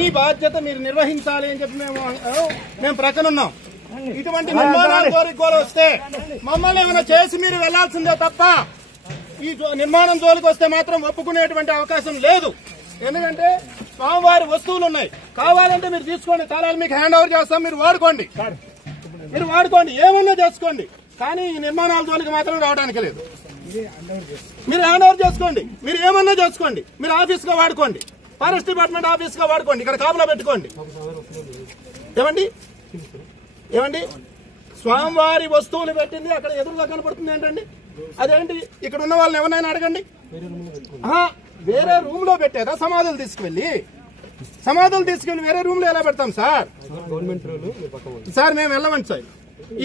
మీ బాధ్యత మీరు నిర్వహించాలి అని చెప్పి మేము మేము ప్రక్కన ఉన్నాం ఇటువంటి నిర్మాణాల కోరిక కూడా వస్తే మమ్మల్ని ఏమైనా చేసి మీరు వెళ్ళాల్సిందే తప్ప ఈ నిర్మాణం జోలికి వస్తే మాత్రం ఒప్పుకునేటువంటి అవకాశం లేదు. ఎందుకంటే స్వామివారి వస్తువులు ఉన్నాయి. కావాలంటే మీరు తీసుకోండి. తాళాలు మీకు హ్యాండ్ ఓవర్ చేస్తాం. మీరు వాడుకోండి. మీరు వాడుకోండి. ఏమన్నా చేసుకోండి. కానీ ఈ నిర్మాణాల జోలికి మాత్రం రావడానికి లేదు. మీరు హ్యాండ్ ఓవర్ చేసుకోండి. మీరు ఏమన్నా చేసుకోండి. మీరు ఆఫీస్గా వాడుకోండి. ఫారెస్ట్ డిపార్ట్మెంట్ ఆఫీస్గా వాడుకోండి. ఇక్కడ కాపులా పెట్టుకోండి. ఏమండి? ఏమండి? స్వామివారి వస్తువులు పెట్టింది అక్కడ ఎదురుగా కనపడుతుంది ఏంటండి? అదేంటి? ఇక్కడ ఉన్న వాళ్ళని ఎవరైనా అడగండి. వేరే రూమ్లో పెట్టేదా? సమాధులు తీసుకువెళ్ళి. సమాధులు తీసుకెళ్ళి వేరే రూమ్లో ఎలా పెడతాం సార్? సార్ మేము వెళ్ళమండి సార్.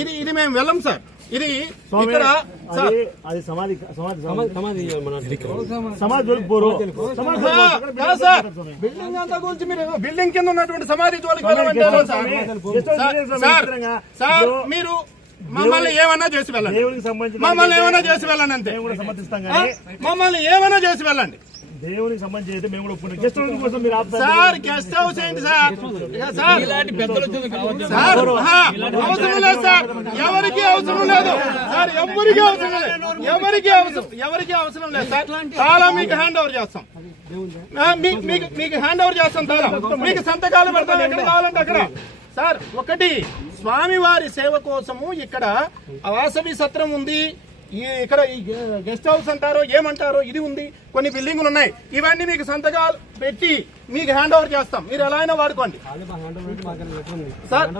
ఇది ఇది మేము వెళ్ళం సార్. ఇది ఇక్కడ అది సమాధి సమాధి సమాధి. పోరు. సార్. బిల్డింగ్ అంతా గురించి మీరు బిల్డింగ్ కింద ఉన్నటువంటి సమాధి జోలికి వెళ్ళమంటే ఎలా సార్? సార్, సార్ సార్ మీరు మమ్మల్ని ఏమన్నా చేసి వెళ్ళండి. మమ్మల్ని ఏమన్నా చేసి వెళ్ళండి అంతే. మేము కూడా సమర్థిస్తాం ఆ, కానీ. మమ్మల్ని ఏమైనా చేసి వెళ్ళండి. దేవునికి సంబంధించి అయితే మేము కూడా ఒప్పుకున్నాం గెస్ట్ హౌస్ కోసం మీరు ఆపుతారు. సార్ గెస్ట్ హౌస్ ఏంటి సార్ సార్ సార్ అవసరం లేదు సార్ ఎవరికి అవసరం లేదు. సార్ ఎవరికి అవసరం లేదు. ఎవరికి అవసరం? ఎవరికి అవసరం లేదు సార్ చాలా మీకు హ్యాండ్ ఓవర్ చేస్తాం. మీకు మీకు హ్యాండ్ ఓవర్ చేస్తాం చాలా మీకు సంతకాలు పెడతాం ఎక్కడ? కావాలంటే అక్కడ. సార్ ఒకటి స్వామివారి సేవ కోసము ఇక్కడ వాసవి సత్రం ఉంది. ఈ ఇక్కడ ఈ గెస్ట్ హౌస్ అంటారో ఏమంటారో ఇది ఉంది. కొన్ని బిల్డింగులు ఉన్నాయి. ఇవన్నీ మీకు సంతకాలు పెట్టి మీకు హ్యాండ్ ఓవర్ చేస్తాం. మీరు ఎలా అయినా వాడుకోండి. సార్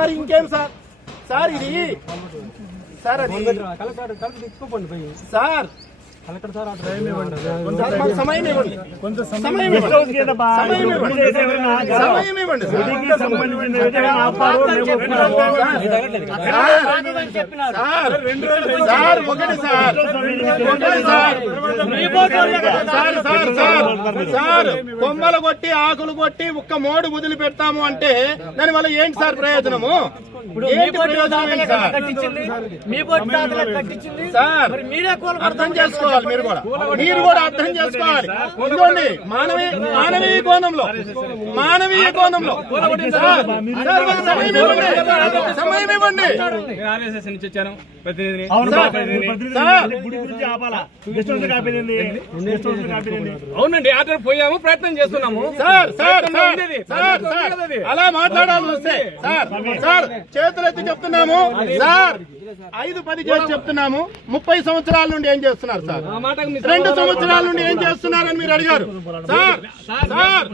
మరి ఇంకేం సార్? సార్ ఇది సార్ అది సార్ సార్, ఇవ్వండి. సమయం ఇవ్వండి? సమయం ఇవ్వండి. సమయం ఇవ్వండి. సంబంధించిన. సార్ ఒకటి సార్. ఒకటి sir. Sir sir sir sir కొమ్మలు కొట్టి ఆకులు కొట్టి ఒక్క మోడు వదిలి పెడతాము అంటే దాని వల్ల ఏంటి సార్ ప్రయోజనము? సార్? మీ బొట్టు తాతలకు కట్టించింది? సార్ మరి మీరే కూల అర్థం చేసుకోవాలి. మీరు కూడా. మీరు కూడా అర్థం చేసుకోవాలి. ఇదిగోండి మానవీయ మానవీయ కోణంలో మానవీయ కోణంలో. సమయం ఇవ్వండి. అవునండి ఆర్డర్ పోయాము ప్రయత్నం చేస్తున్నాము. Sir sir sir. అలా మాట్లాడాల్సి వస్తే సార్ సార్ చేతులెత్తి చెప్తున్నాము. సార్ ఐదు పది చేసి చెప్తున్నాము. ముప్పై సంవత్సరాల నుండి ఏం చేస్తున్నారు సార్? రెండు సంవత్సరాల నుండి ఏం చేస్తున్నారని మీరు అడిగారు. Sir sir sir.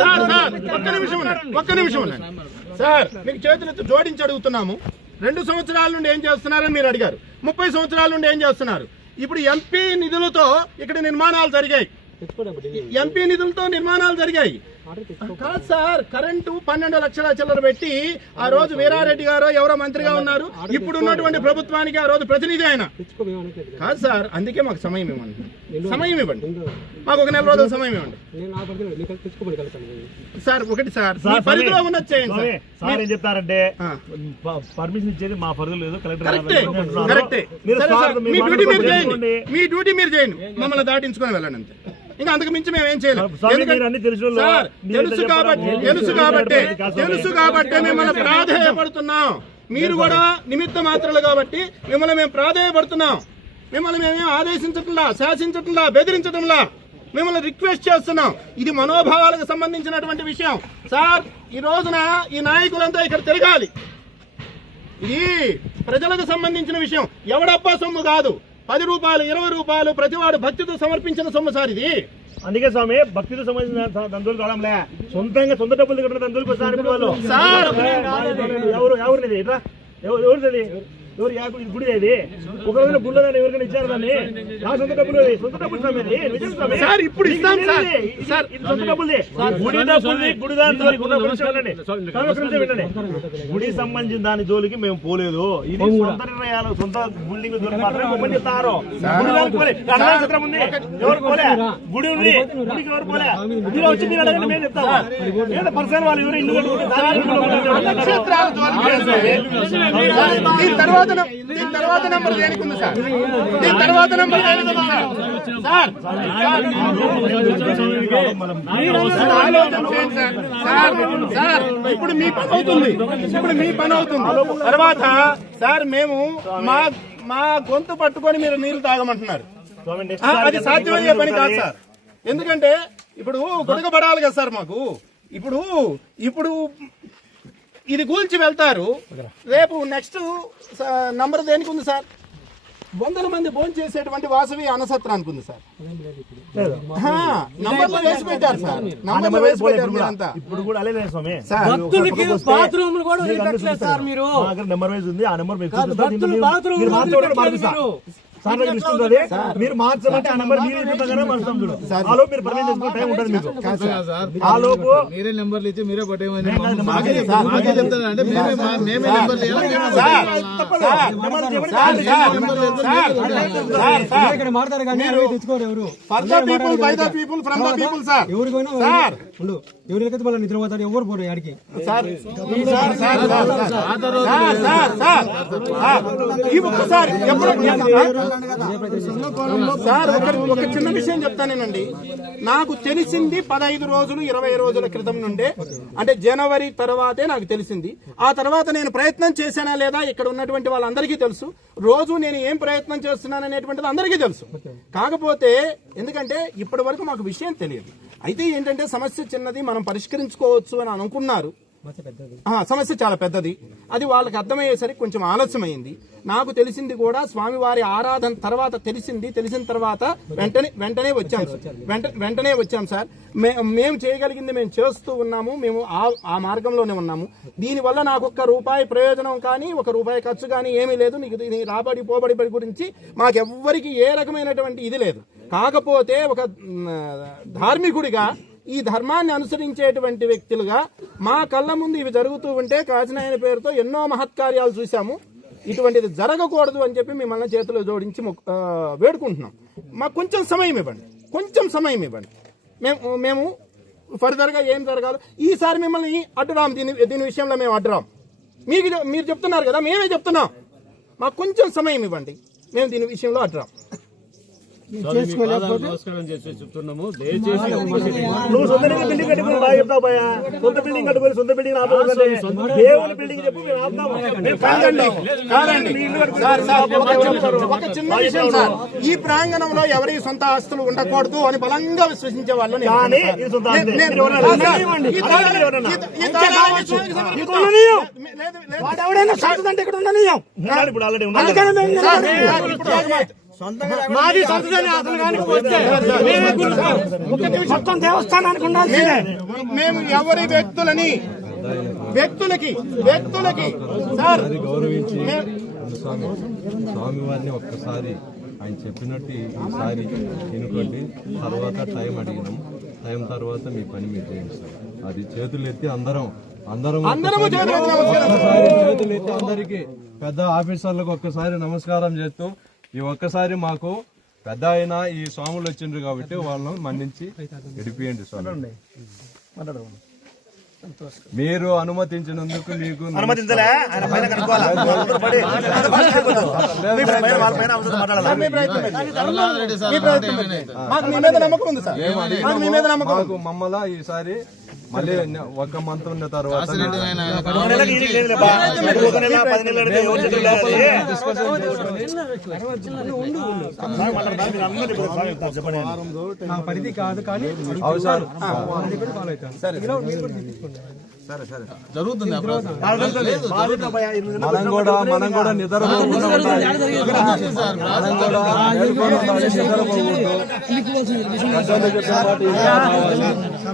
సార్ ఒక్క నిమిషం ఒక్క నిమిషం సార్ మీకు చేతులెత్తి జోడించి అడుగుతున్నాము. రెండు సంవత్సరాల నుండి ఏం చేస్తున్నారని మీరు అడిగారు. ముప్పై సంవత్సరాల నుండి ఏం చేస్తున్నారు? ఇప్పుడు ఎంపీ నిధులతో ఇక్కడ నిర్మాణాలు జరిగాయి. ఎంపీ నిధులతో నిర్మాణాలు జరిగాయి. కాదు సార్ కరెంటు పన్నెండు లక్షల చిల్లర పెట్టి ఆ రోజు వీరారెడ్డి గారు ఎవరో మంత్రిగా ఉన్నారు. ఇప్పుడు ఉన్నటువంటి ప్రభుత్వానికి ఆ రోజు ప్రతినిధి ఆయన. కాదు సార్ అందుకే మాకు సమయం ఇవ్వండి. సమయం ఇవ్వండి. మాకు ఒక నెల రోజుల సమయం ఇవ్వండి. సార్ ఒకటి సార్ పరిధిలో ఉన్నది చేయండి సార్ ఏం చెప్తారంటే పర్మిషన్ ఇచ్చేది మా పరిధిలో లేదు కలెక్టర్ మీ డ్యూటీ మీరు చేయండి. మీ డ్యూటీ మీరు చేయండి. మమ్మల్ని దాటించుకొని వెళ్ళండి అంతే ఇంకా అంతకు మించి మేము ఏం చేయలేం. స్వామి, ఎందుకంటే- మీరు అన్ని తెలిసిన వాళ్ళు. సార్ మీరు తెలుసు కాబట్టి తెలుసు కాబట్టి. తెలుసు కాబట్టి మిమ్మల్ని ప్రాధేయపడుతున్నాం. మీరు కూడా నిమిత్త మాత్రలు కాబట్టి మిమ్మల్ని మేము ప్రాధేయపడుతున్నాం. మిమ్మల్ని మేమేం ఆదేశించట్లా శాసించట్లా బెదిరించటంలా మిమ్మల్ని రిక్వెస్ట్ చేస్తున్నాం. ఇది మనోభావాలకు సంబంధించినటువంటి విషయం. సార్ ఈ రోజున ఈ నాయకులంతా ఇక్కడ తిరగాలి. ఇది ప్రజలకు సంబంధించిన విషయం. ఎవడబ్బా సొమ్ము కాదు. పది రూపాయలు ఇరవై రూపాయలు ప్రతివాడు భక్తితో సమర్పించిన సొమ్ము సార్ ఇది. అందుకే స్వామి భక్తితో సంబంధించిన దంతులు కావడంలే. సొంతంగా సొంత డబ్బులు కట్టిన వాళ్ళు. సార్ ఎవరు ఎవరిది? ఎవరు ఎవరిది ఎవరు యా గుడి- గుడి ఇది ఒక రోజున గుళ్ళో దాన్ని ఎవరికైనా ఇచ్చారు దాన్ని నా సొంత డబ్బులు ఇది. సొంత డబ్బులు స్వామి ఇది. నిజం స్వామి. సార్, ఇప్పుడు ఇస్తాం ఇది సార్. ఇది. ఇది- సార్. ఇది సొంత డబ్బుల్ది. గుడి డబ్బుల్ది గుడి వినండి. వినండి. సంబంధించిన దాని జోలికి మేము పోలేదు ఇది సొంత నిర్ణయాలు సొంత బిల్డింగ్ జోలికి మాత్రమే పొమ్మని చెప్తారు చిత్రం ఉంది ఎవరు పోలే గుడి ఉంది గుడికి ఎవరు పోలే మీరు వచ్చి మీరు అడగండి మేము చెప్తాము ఏంటో పర్సనల్ వాళ్ళు ఎవరు ఇల్లు దాని. దీని తర్వాత తర్వాత దీని తర్వాత నెంబర్ దేనికి ఉంది సార్? దీని తర్వాత నెంబర్ దేనికి ఉంది సార్ ఇప్పుడు మీ పని అవుతుంది. ఇప్పుడు మీ పని అవుతుంది. తర్వాత సార్ మేము మా మా గొంతు పట్టుకొని మీరు నీళ్ళు తాగమంటున్నారు. అది సాధ్యమయ్యే పని కాదు సార్. ఎందుకంటే ఇప్పుడు గుడకబడాలి కదా సార్ మాకు. ఇప్పుడు ఇప్పుడు ఇది కూల్చి వెళ్తారు. రేపు నెక్స్ట్ నంబర్ దేనికి ఉంది సార్? వందల మంది భోజనం చేసేటువంటి వాసవి అనసత్రానికి ఉంది సార్. ఆ, నంబర్లు వేసి పెట్టారు సార్. నంబర్లు వేసి పెట్టారు మీరంతా. ఇప్పుడు కూడా స్వామి. భక్తులకి బాత్రూమ్లు కూడా సార్ మీరు. నెంబర్ వైజ్ ఉంది ఆ నెంబర్ మీరు. సార్ మీరు మార్చమంటే ఆ నెంబర్ మీరు ఇస్తుందనే మార్చడం ఎవరు పోరు ఆడికి ఎప్పుడు సార్. ఒక ఒక చిన్న విషయం చెప్తానేనండి నాకు తెలిసింది పదహైదు రోజులు ఇరవై రోజుల క్రితం నుండే. అంటే జనవరి తర్వాతే నాకు తెలిసింది. ఆ తర్వాత నేను ప్రయత్నం చేశానా లేదా ఇక్కడ ఉన్నటువంటి వాళ్ళందరికీ తెలుసు. రోజు నేను ఏం ప్రయత్నం చేస్తున్నాను అనేటువంటిది అందరికీ తెలుసు. కాకపోతే ఎందుకంటే ఇప్పటి వరకు మాకు విషయం తెలియదు. అయితే ఏంటంటే సమస్య చిన్నది మనం పరిష్కరించుకోవచ్చు అని అనుకున్నారు. సమస్య చాలా పెద్దది. అది వాళ్ళకి అర్థమయ్యేసరికి కొంచెం ఆలస్యమైంది. నాకు తెలిసింది కూడా స్వామివారి ఆరాధన తర్వాత తెలిసింది. తెలిసిన తర్వాత వెంటనే వెంటనే వచ్చాం వెంటనే వచ్చాం సార్. మే- మేము చేయగలిగింది మేము చేస్తూ ఉన్నాము. మేము ఆ ఆ మార్గంలోనే ఉన్నాము. దీనివల్ల నాకు ఒక్క రూపాయి ప్రయోజనం కానీ ఒక రూపాయి ఖర్చు కానీ ఏమీ లేదు. నీకు రాబడి పోబడి బడి గురించి మాకెవ్వరికి ఏ రకమైనటువంటి ఇది లేదు. కాకపోతే ఒక ధార్మికుడిగా ఈ ధర్మాన్ని అనుసరించేటువంటి వ్యక్తులుగా మా కళ్ళ ముందు ఇవి జరుగుతూ ఉంటే కాచినాయన పేరుతో ఎన్నో మహత్కార్యాలు చూసాము ఇటువంటిది జరగకూడదు అని చెప్పి మిమ్మల్ని చేతులు జోడించి మొక్- వేడుకుంటున్నాం. మాకు కొంచెం సమయం ఇవ్వండి. కొంచెం సమయం ఇవ్వండి. మేము మేము ఫర్దర్గా ఏం జరగాలి ఈసారి మిమ్మల్ని అడ్డురాం. దీని దీని విషయంలో మేము అడ్డురాం. మీకు మీరు చెప్తున్నారు కదా మేమే చెప్తున్నాం. మాకు కొంచెం సమయం ఇవ్వండి. మేము దీని విషయంలో అడ్డురాం. ఈ ప్రాంగణంలో ఎవరి సొంత ఆస్తులు ఉండకూడదు అని బలంగా విశ్వసించే వాళ్ళని ఇప్పుడు ఆల్రెడీ మాది సంతదాన్ని అసలు కానీ వస్తే మేమే. మొత్తం దేవస్థానానికి ఉండాల్సిందే. మేము- ఎవరి వ్యక్తులని వ్యక్తులకి వ్యక్తులకి సార్. గౌరవించి మేము- స్వామి స్వామివారిని ఒక్కసారి ఆయన చెప్పినట్టు ఈసారి ఎన్నుకోండి తర్వాత టైం అడిగినాం. టైం తర్వాత మీ పని మీరు చేయండి సార్. అది చేతులు ఎత్తి అందరం అందరం చేతులు ఎత్తి అందరికి పెద్ద ఆఫీసర్లకు ఒక్కసారి నమస్కారం చేస్తూ ఈ ఒక్కసారి మాకు పెద్ద ఆయన ఈ స్వాములు వచ్చిండ్రు కాబట్టి వాళ్ళను మన్నించి గడిపియండి స్వామి. మీరు అనుమతించినందుకు మీకు మమ్మల్ని ఈసారి మళ్ళీ ఒక మంత్ ఉన్న తర్వాత పరిధి కాదు కానీ అవసరం జరుగుతుంది మనం కూడా మనం కూడా నిద్ర